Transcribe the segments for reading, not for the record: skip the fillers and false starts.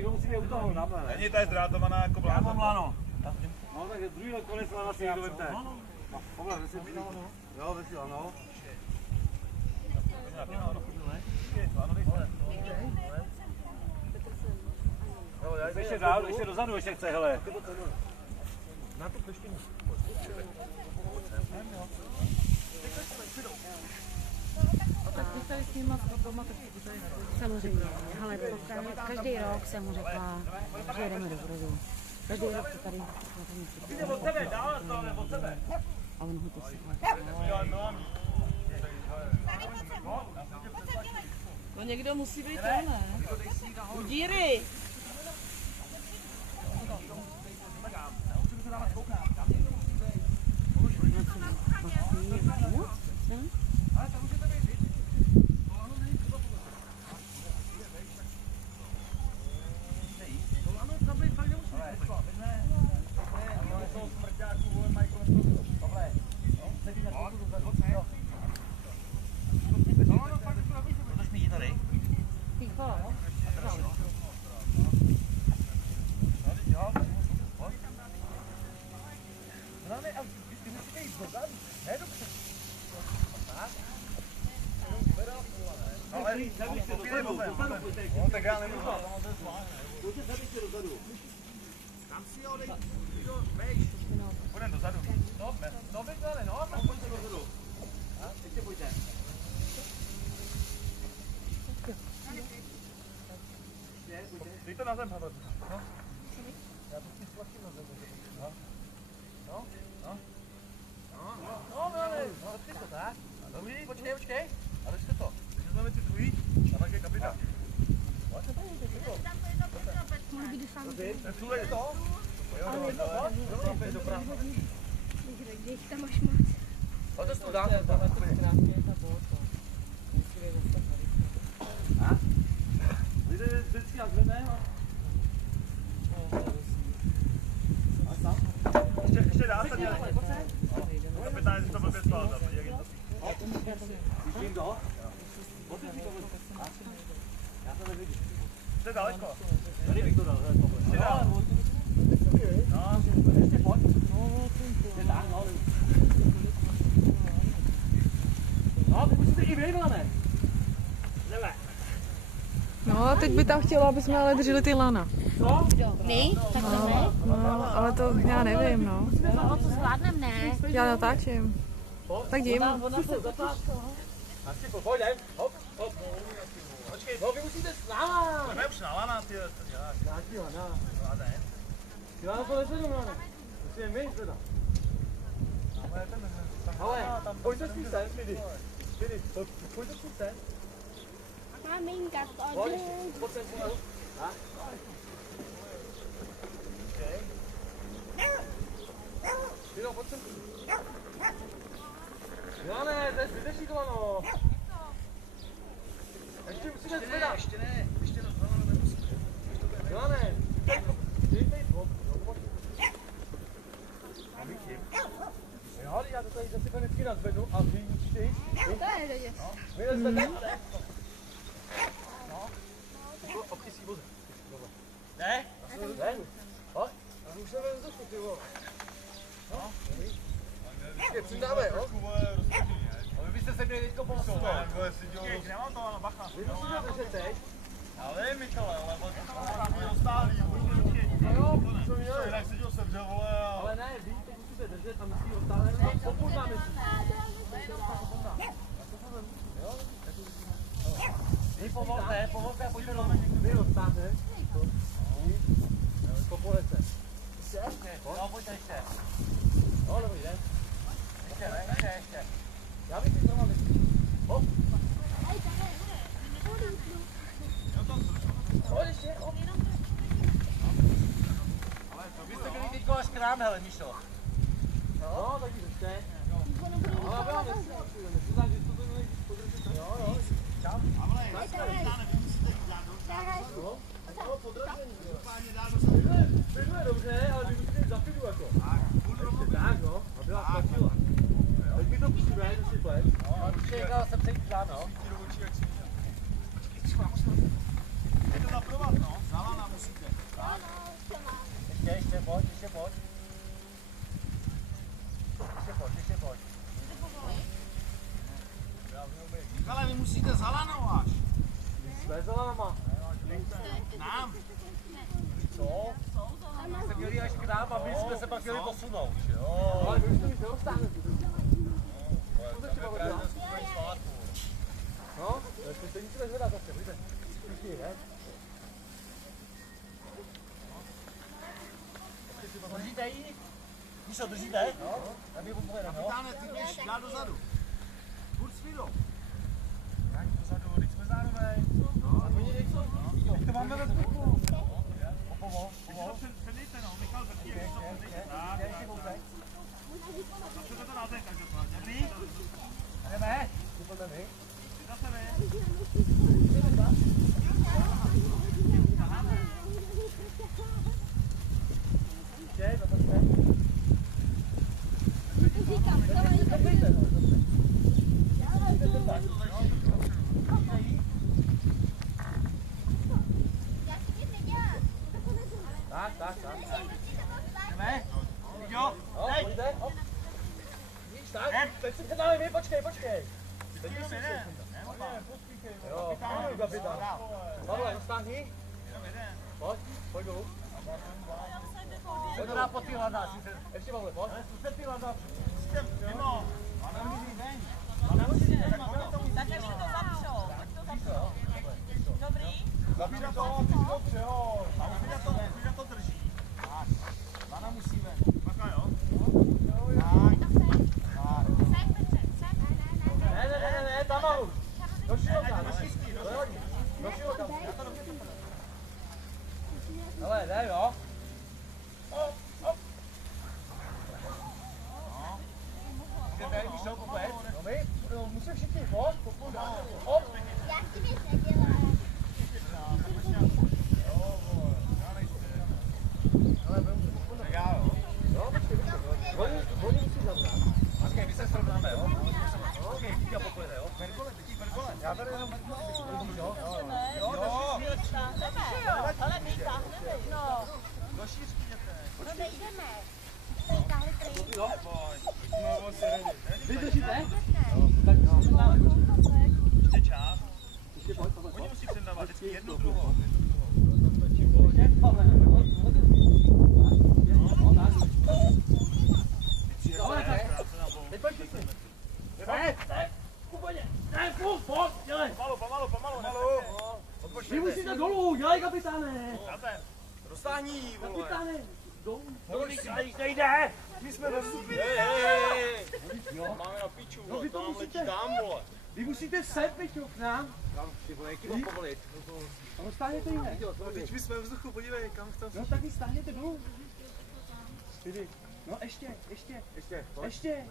někdo musí být u toho, tamhle, ne? Není tady zdrátovaná jako blázen. Já mám lano. No, tak druhý konec lana si někdo vemte. Tohle, vysvětlí. Jo, vysvětlí lano. Ještě dál, ještě dozadu, ještě chce, hele. Na tu pleštinu. Tak když tady s nima doma, tak si tady samozřejmě, ale každý rok jsem mu řekla, že jdeme do Brodu. Každý rok to tady Jde od sebe, dál to, od sebe. A on ho to si No někdo musí být tam, ne? U díry! Tak já nemůžu. Tam si ho dej, vejš. Půjdem dozadu. No vyklade, no, tak pojďte dozadu. Ještě pojďte. Dej to na zem, Pavel. No. Já to si stlačím na zem. No. Počkej to, tak? Dobrý, počkej. Ale jste to. Vezmeme si tvůj a tak je kapitán. mohl být sám. Tohle je to? Když tam máš moc. A to tu dáme. Lidé vždycky jak zvedne, Ještě dá se dělat. Kapitán si to blbě spal. Víš to? Já to nevidím. To je daleko. Tady bych to dal, Ještě dál. No, ještě pojď. Ještě tak, no. No, vy musíte i vy, ne? Jdeme. No, teď by tam chtělo, aby jsme ale drželi ty lana. Co? My? Tak jdeme. No, ale to já nevím, no. No, to zvládneme, ne? Já natáčím. Tak jdim. Pojď, hop. Počkej, no vy musíte s náma. Jdeme už na lana, ty. Nějaký lana. Ty lana to nezvednu, ne? Musíme my zvedat. Ale, pojďte s tím sem, Filip. Pojďte s tím sem. Maminka, Pojď sem spolu. Ty no, pojď sem. Milane, to je zbytečný to lano. Ještě musíme zvedat. Ještě ne, nemusíme. Milane, dejte jí a my tím. Jo, já to tady zase vždycky nazvednu a vy musíte jít. To je dobře. Vy nezvednete. No. Obky si voze. Ne? Ne? Pojď. A už se ven vzduchu, ty vole. No. Počkej, přidáme, jo? A vy byste se měli teďko posunout. Počkej, nemám to, ale bacha. Vy musíte držet teď. Já vím, Michale, ale to je dostáhlý. Jo, co měli? Jinak si to sevřel, vole. Ale ne, vy teď musíte držet a musí roztáhnout a pokud máme si. Vy povolte a pojďte dolů. Vy roztáhne. Popolece. No, pojďte ještě. No, dobrý den. Ještě. Já bych si to mal vysvětlit. Hop. Pojď ještě, hop. Vy jste byli teďko až k nám, hele, Míšo. No, tak ji držte. Ale aby vám neslyšeli, že to měli podržet. Jo. Čau. No, podražení. Bydle dobře, ale vy musíte jít za pidu jako. Tak, no, a byla stačila. Teď mi to přijde, to si pleť. Čekal jsem se jít k nám, no. Je to naprovat, no. Zálana musí. pojď. Ještě pojď. Ale vy musíte za lanou až. Jsme za lanama. Nám. Co? Jste měli až k nám a my jsme se pak měli posunout, jo? Ale vy už to víc neostáhnete. No, to nic nezvedá zase, pojďte. Všichni, ne? Držíte jí? Míšo, držíte? No. Já bych popovedám, jo? Kapitáne, ty běž dál dozadu. Furt s Vidou. Jak dozadu, teď jsme zároveň. No. A oni nejsou. Teď to máme ve vzduchu. Pomo. Předejte, no, Michal, předejte. Zapřete to na zem, každopádně. Dobrý? Jdeme? Vypadne my. Zase vy. Tak. Jdeme? Jo, pojďte. Víš, tak? Teď si předáme my, počkej. Teď si jo, kapitán. Pavle, dostáhni. Pojď dolů. Pojď to dá pod ty hladá. Ještě Pavle, pojď. Zkuste ty hladá. Mimo. Tak ještě to zapřou. Dobrý? Zapíš to, přeho. A Vida to drží. Tak. Lana musí ven. Paka, jo? Tak. Ne, tam už. Do široka. Do široka. Hele, ne, jo? No my musíme všichni, pojď, pokud dáme. Já ti nic nedělám. Oni musí zavřát. Počkej, my se srovnáme, jo? Počkej, díky a popojede, jo? Perkole. Já tady jenom... Jo? Ale my táhneme. No. Do šířky jdete. No nejdeme. Táhli prý. Vy držíte? Ještě čas. Oni musí předávat vždycky jednu druhou. Teď pojď si. Ne, úplně. Ne, pojď, dělej. Pomalu. Vy musíte dolů, dělej, kapitáne. Roztáhní, vole. Kapitáne, dolů. Nejde. My jsme ve vstupu. Hej. Máme na piču, No, vy to tam musíte. letí tam, vole. Vy musíte sem, Peťo, k nám. Tam, ty vole, jaký mám povolit? Roztáhněte jiné. Teď my jsme ve vzduchu, podívej, kam chcem. No tak vy stáhněte dolů. No ještě.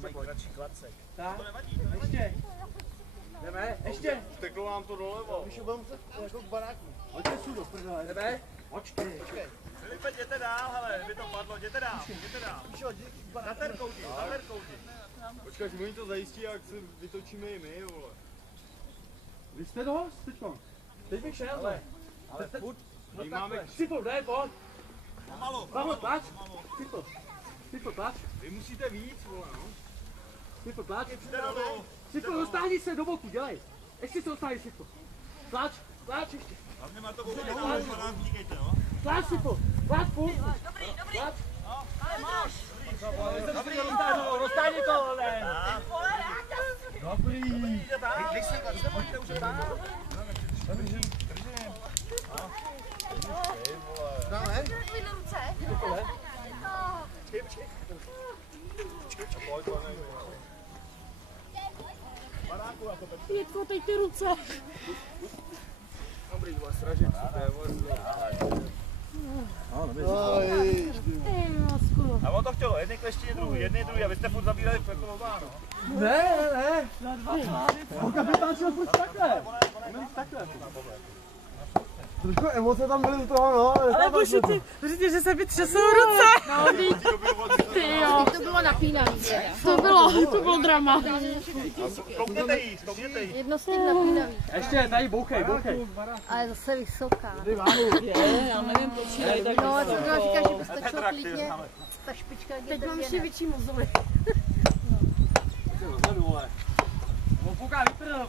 Mají kratší klacek. Tak, To nevadí. ještě. Jdeme, ještě. Teklo nám to dolevo. Když budeme muset jako k baráku. Hoďte si do prdele. Jdeme. Počkej. Filipe, jděte dál, hele, by to padlo, jděte dál. Na terkouti. Počkej, oni to zajistí, jak se vytočíme i my, vole. Vy jste dost teďko. Teď bych šel, ale furt. My máme... Cipl, dej, pojď. Pomalu. Tlač. Cipl, tlač. Vy musíte víc, vole, no. Cipl, tlač. Jde dolů. Cipl, dostáhni se do boku, dělej. Ještě se dostáhni, Cipl. Tlač ještě. Hlavně má to koukejte, díkejte, jo. Tlač, Cipl. Tlač, půl. Dobrý. Tlač. Ale máš. Dobrý, roztáhni to, ne. Dobrý. Když se pojďte už tam. Držím. Dáme ruce. Pětko, teď ty ruce. Dobrý, vole, stražit si, to je A on to chtělo, jedný kleště, druhý, a vy jste furt zabírali jako oba, no. Ne. Kapitán šel furt takhle. Takhle. Trošku emoce tam byly z toho, no. Ale bože, ty, říct, že se mi třesou ruce. No, ty jo. To bylo napínavý. To bylo drama. Koukněte jí. Jedno s tím napínavý. Ještě, tady bouchej. Ale zase vysoká. Já nevím, proč je tak. No, a co kdo říká, že by stačilo klidně ta špička. Teď mám ještě větší mozoly. No, fouká vyprdel,